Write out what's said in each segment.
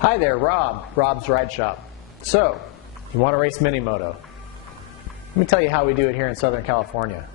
Hi there, Rob's Ride Shop. So, you want to race mini moto? Let me tell you how we do it here in Southern California.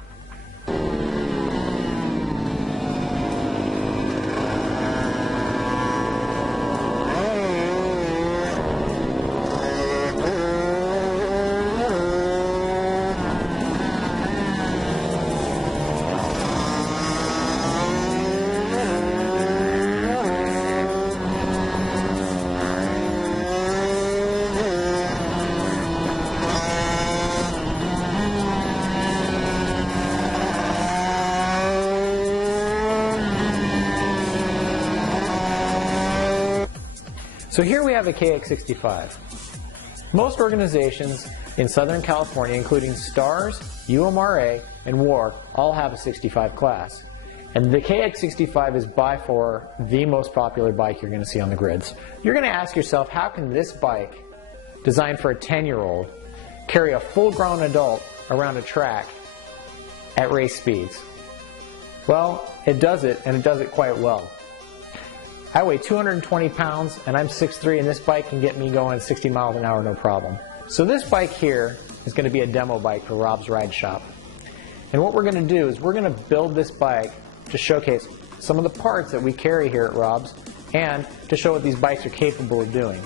So here we have a Kx65. Most organizations in Southern California, including STARS, UMRA, and WAR, all have a 65 class. And the Kx65 is by far the most popular bike you're going to see on the grids. You're going to ask yourself, how can this bike, designed for a 10-year-old, carry a full-grown adult around a track at race speeds? Well, it does it, and it does it quite well. I weigh 220 pounds and I'm 6'3", and this bike can get me going 60 miles an hour no problem. So this bike here is going to be a demo bike for Rob's Ride Shop. And what we're going to do is we're going to build this bike to showcase some of the parts that we carry here at Rob's and to show what these bikes are capable of doing.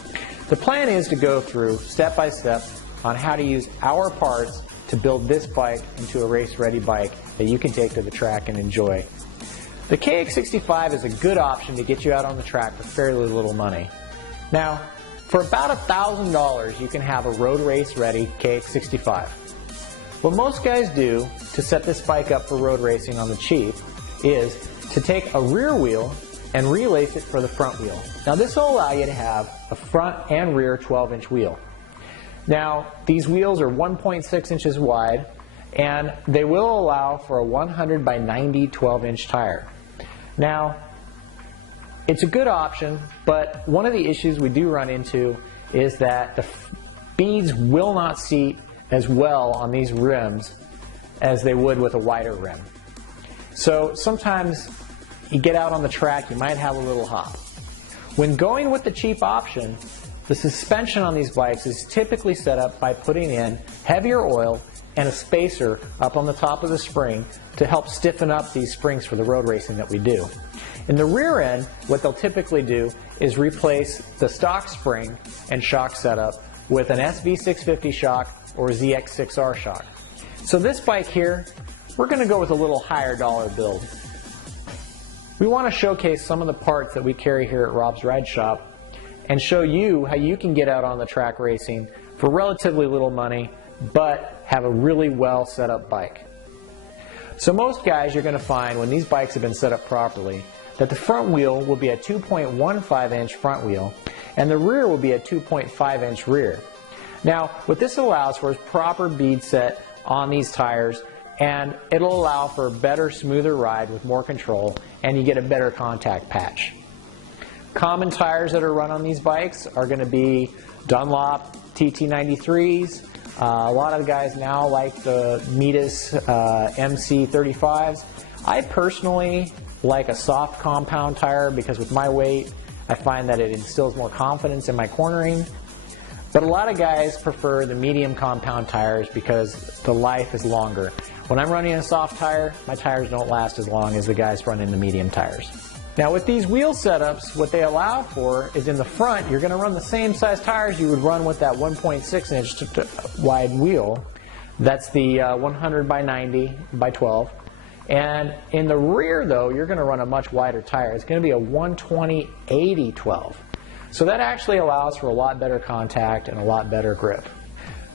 The plan is to go through step by step on how to use our parts to build this bike into a race-ready bike that you can take to the track and enjoy. The Kx65 is a good option to get you out on the track for fairly little money. Now, for about $1,000 you can have a road race ready Kx65. What most guys do to set this bike up for road racing on the cheap is to take a rear wheel and relace it for the front wheel. Now this will allow you to have a front and rear 12-inch wheel. Now these wheels are 1.6 inches wide and they will allow for a 100 by 90 12-inch tire. Now, it's a good option, but one of the issues we do run into is that the beads will not seat as well on these rims as they would with a wider rim. So sometimes you get out on the track, you might have a little hop. When going with the cheap option, the suspension on these bikes is typically set up by putting in heavier oil and a spacer up on the top of the spring to help stiffen up these springs for the road racing that we do. In the rear end, what they'll typically do is replace the stock spring and shock setup with an SV650 shock or a ZX6R shock. So this bike here, we're going to go with a little higher dollar build. We want to showcase some of the parts that we carry here at Rob's Ride Shop and show you how you can get out on the track racing for relatively little money but have a really well set up bike. So most guys, you're going to find when these bikes have been set up properly that the front wheel will be a 2.15 inch front wheel and the rear will be a 2.5 inch rear. Now what this allows for is proper bead set on these tires, and it'll allow for a better, smoother ride with more control, and you get a better contact patch. Common tires that are run on these bikes are going to be Dunlop TT93s. A lot of guys now like the Mitas MC35s. I personally like a soft compound tire because with my weight I find that it instills more confidence in my cornering. But a lot of guys prefer the medium compound tires because the life is longer. When I'm running a soft tire, my tires don't last as long as the guys running the medium tires. Now with these wheel setups, what they allow for is in the front, you're going to run the same size tires you would run with that 1.6 inch wide wheel. That's the 100 by 90 by 12. And in the rear though, you're going to run a much wider tire. It's going to be a 120/80 12. So that actually allows for a lot better contact and a lot better grip.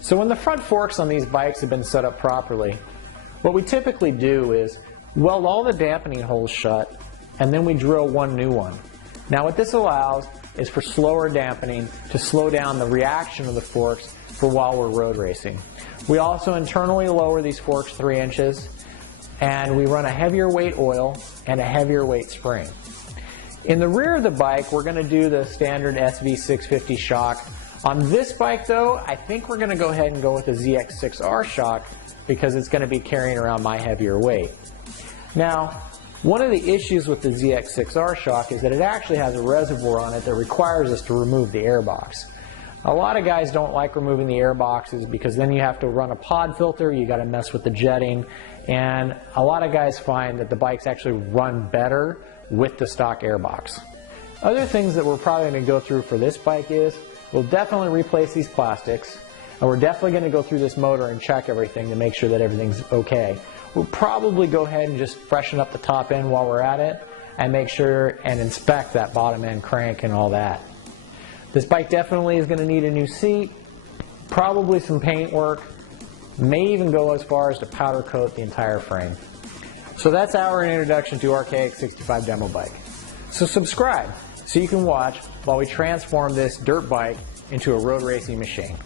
So when the front forks on these bikes have been set up properly, what we typically do is weld all the dampening holes shut, and then we drill one new one. Now what this allows is for slower dampening to slow down the reaction of the forks for while we're road racing. We also internally lower these forks 3 inches, and we run a heavier weight oil and a heavier weight spring. In the rear of the bike, we're going to do the standard SV650 shock. On this bike though, I think we're going to go ahead and go with the ZX6R shock because it's going to be carrying around my heavier weight. Now, One of the issues with the ZX6R shock is that it actually has a reservoir on it that requires us to remove the airbox. A lot of guys don't like removing the air boxes because then you have to run a pod filter, you got to mess with the jetting, and a lot of guys find that the bikes actually run better with the stock airbox. Other things that we're probably going to go through for this bike is we'll definitely replace these plastics, and we're definitely going to go through this motor and check everything to make sure that everything's okay. We'll probably go ahead and just freshen up the top end while we're at it and make sure and inspect that bottom end crank and all that. This bike definitely is going to need a new seat, probably some paint work, may even go as far as to powder coat the entire frame. So that's our introduction to our Kx65 demo bike. So subscribe so you can watch while we transform this dirt bike into a road racing machine.